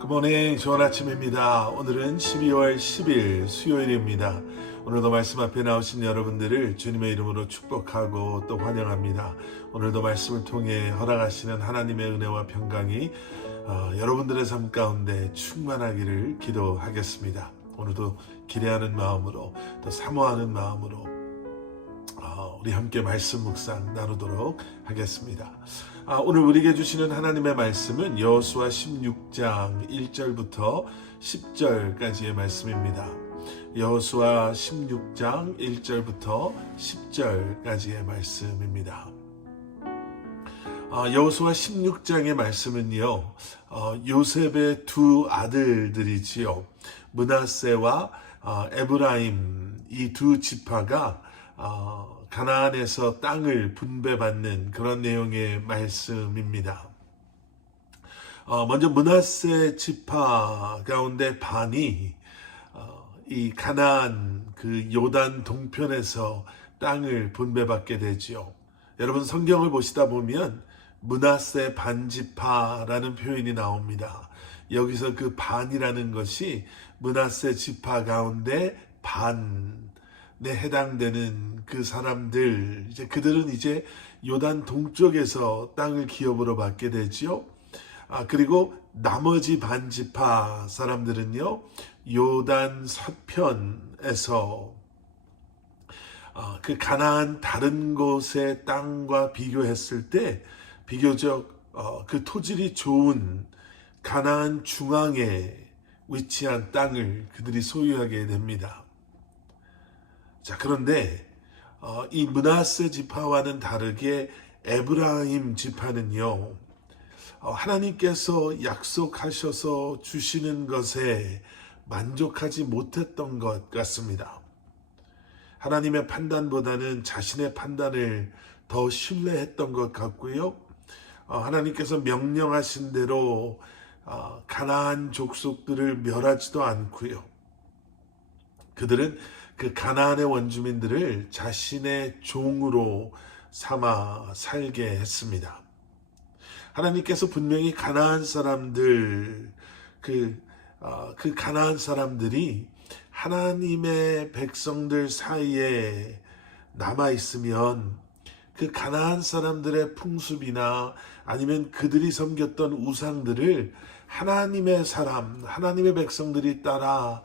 굿모닝, 좋은 아침입니다. 오늘은 12월 10일 수요일입니다. 오늘도 말씀 앞에 나오신 여러분들을 주님의 이름으로 축복하고 또 환영합니다. 오늘도 말씀을 통해 허락하시는 하나님의 은혜와 평강이 여러분들의 삶 가운데 충만하기를 기도하겠습니다. 오늘도 기대하는 마음으로 또 사모하는 마음으로 우리 함께 말씀 묵상 나누도록 하겠습니다. 오늘 우리에게 주시는 하나님의 말씀은 여호수아 16장 1절부터 10절까지의 말씀입니다. 여호수아 16장 1절부터 10절까지의 말씀입니다. 여호수아 16장의 말씀은요, 요셉의 두 아들들이지요. 므낫세와 에브라임, 이 두 지파가 가나안에서 땅을 분배받는 그런 내용의 말씀입니다. 먼저 므낫세 지파 가운데 반이 이 가나안 그 요단 동편에서 땅을 분배받게 되지요. 여러분 성경을 보시다 보면 므낫세 반지파라는 표현이 나옵니다. 여기서 그 반이라는 것이 므낫세 지파 가운데 반에 해당되는 그 사람들, 그들은 이제 요단 동쪽에서 땅을 기업으로 받게 되지요. 그리고 나머지 반지파 사람들은요, 요단 서편에서 그 가나안 다른 곳의 땅과 비교했을 때 비교적 그 토질이 좋은 가나안 중앙에 위치한 땅을 그들이 소유하게 됩니다. 자, 그런데 이 므낫세 지파와는 다르게 에브라임 지파는요, 하나님께서 약속하셔서 주시는 것에 만족하지 못했던 것 같습니다. 하나님의 판단보다는 자신의 판단을 더 신뢰했던 것 같고요. 하나님께서 명령하신 대로 가나안 족속들을 멸하지도 않고요. 그들은 그 가나안의 원주민들을 자신의 종으로 삼아 살게 했습니다. 하나님께서 분명히 가나안 사람들, 그 가나안 사람들이 하나님의 백성들 사이에 남아있으면 그 가나안 사람들의 풍습이나 아니면 그들이 섬겼던 우상들을 하나님의 사람, 하나님의 백성들이 따라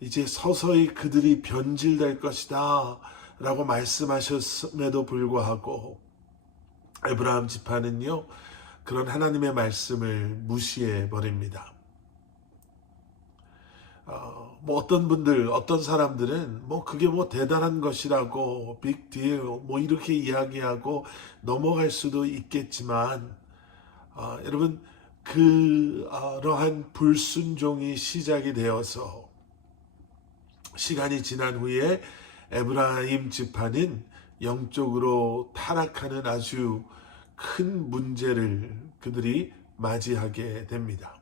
이제 서서히 그들이 변질될 것이다 라고 말씀하셨음에도 불구하고 에브라임 지파는요, 그런 하나님의 말씀을 무시해 버립니다. 어떤 분들, 어떤 사람들은 그게 대단한 것이라고 빅딜 이렇게 이야기하고 넘어갈 수도 있겠지만, 여러분 그러한 불순종이 시작이 되어서 시간이 지난 후에 에브라임 지파는 영적으로 타락하는 아주 큰 문제를 그들이 맞이하게 됩니다.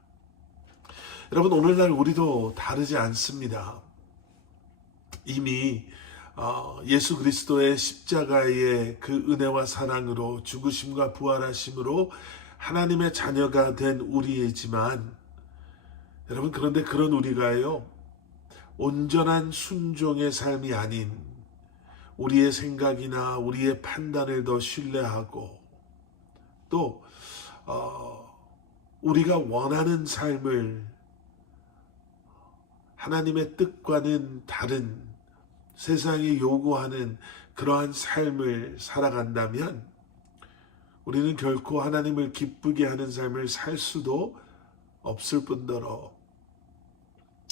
여러분, 오늘날 우리도 다르지 않습니다. 이미 예수 그리스도의 십자가의 그 은혜와 사랑으로 죽으심과 부활하심으로 하나님의 자녀가 된 우리이지만, 여러분, 그런데 그런 우리가요, 온전한 순종의 삶이 아닌 우리의 생각이나 우리의 판단을 더 신뢰하고 또 우리가 원하는 삶을 하나님의 뜻과는 다른 세상이 요구하는 그러한 삶을 살아간다면 우리는 결코 하나님을 기쁘게 하는 삶을 살 수도 없을 뿐더러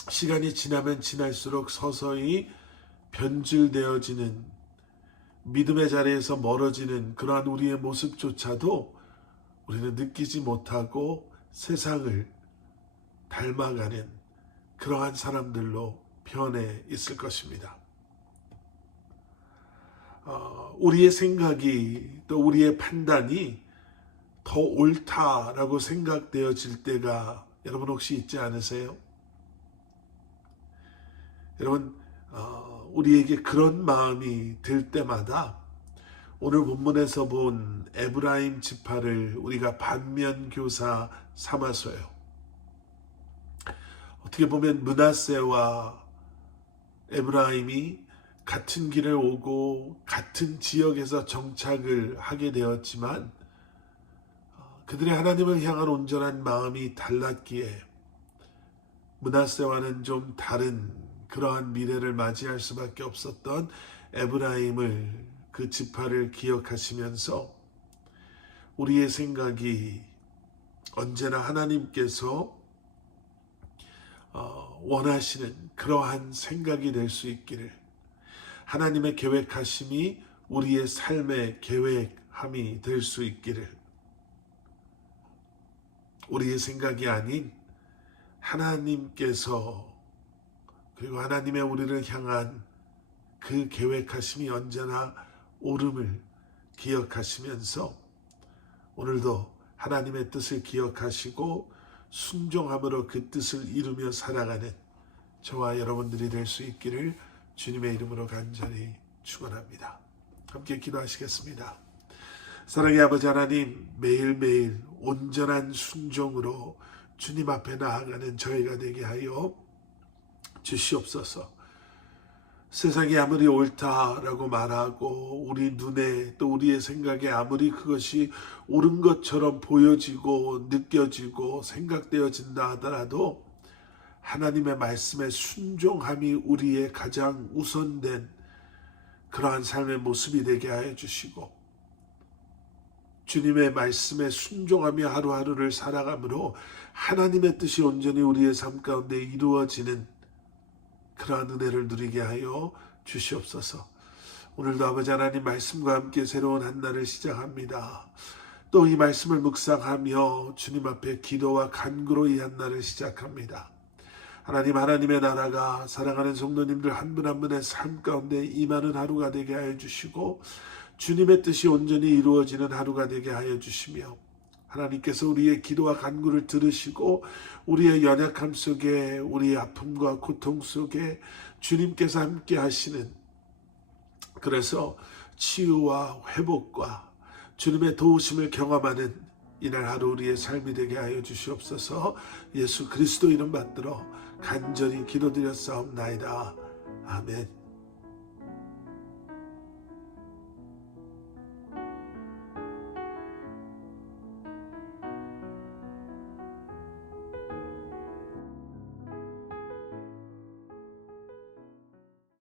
시간이 지나면 지날수록 서서히 변질되어지는, 믿음의 자리에서 멀어지는 그러한 우리의 모습조차도 우리는 느끼지 못하고 세상을 닮아가는 그러한 사람들로 변해 있을 것입니다. 우리의 생각이 또 우리의 판단이 더 옳다라고 생각되어질 때가 여러분 혹시 있지 않으세요? 여러분, 우리에게 그런 마음이 들 때마다 오늘 본문에서 본 에브라임 지파를 우리가 반면교사 삼아서요, 어떻게 보면 므낫세와 에브라임이 같은 길을 오고 같은 지역에서 정착을 하게 되었지만 그들의 하나님을 향한 온전한 마음이 달랐기에 므낫세와는 좀 다른 그러한 미래를 맞이할 수밖에 없었던 에브라임을, 그 지파를 기억하시면서 우리의 생각이 언제나 하나님께서 원하시는 그러한 생각이 될 수 있기를, 하나님의 계획하심이 우리의 삶의 계획함이 될 수 있기를, 우리의 생각이 아닌 하나님께서, 그리고 하나님의 우리를 향한 그 계획하심이 언제나 옳음을 기억하시면서 오늘도 하나님의 뜻을 기억하시고 순종함으로 그 뜻을 이루며 살아가는 저와 여러분들이 될 수 있기를 주님의 이름으로 간절히 축원합니다. 함께 기도하시겠습니다. 사랑의 아버지 하나님, 매일매일 온전한 순종으로 주님 앞에 나아가는 저희가 되게 하여 주시옵소서. 세상이 아무리 옳다라고 말하고 우리 눈에 또 우리의 생각에 아무리 그것이 옳은 것처럼 보여지고 느껴지고 생각되어진다 하더라도 하나님의 말씀에 순종함이 우리의 가장 우선된 그러한 삶의 모습이 되게 하여 주시고, 주님의 말씀에 순종하며 하루하루를 살아감으로 하나님의 뜻이 온전히 우리의 삶 가운데 이루어지는 그러한 은혜를 누리게 하여 주시옵소서. 오늘도 아버지 하나님 말씀과 함께 새로운 한 날을 시작합니다. 또 이 말씀을 묵상하며 주님 앞에 기도와 간구로 이 한 날을 시작합니다. 하나님, 하나님의 나라가 사랑하는 성도님들 한 분 한 분의 삶 가운데 임하는 하루가 되게 하여 주시고, 주님의 뜻이 온전히 이루어지는 하루가 되게 하여 주시며, 하나님께서 우리의 기도와 간구를 들으시고 우리의 연약함 속에, 우리의 아픔과 고통 속에 주님께서 함께 하시는, 그래서 치유와 회복과 주님의 도우심을 경험하는 이날 하루 우리의 삶이 되게 하여 주시옵소서. 예수 그리스도 이름 받들어 간절히 기도드렸사옵나이다. 아멘.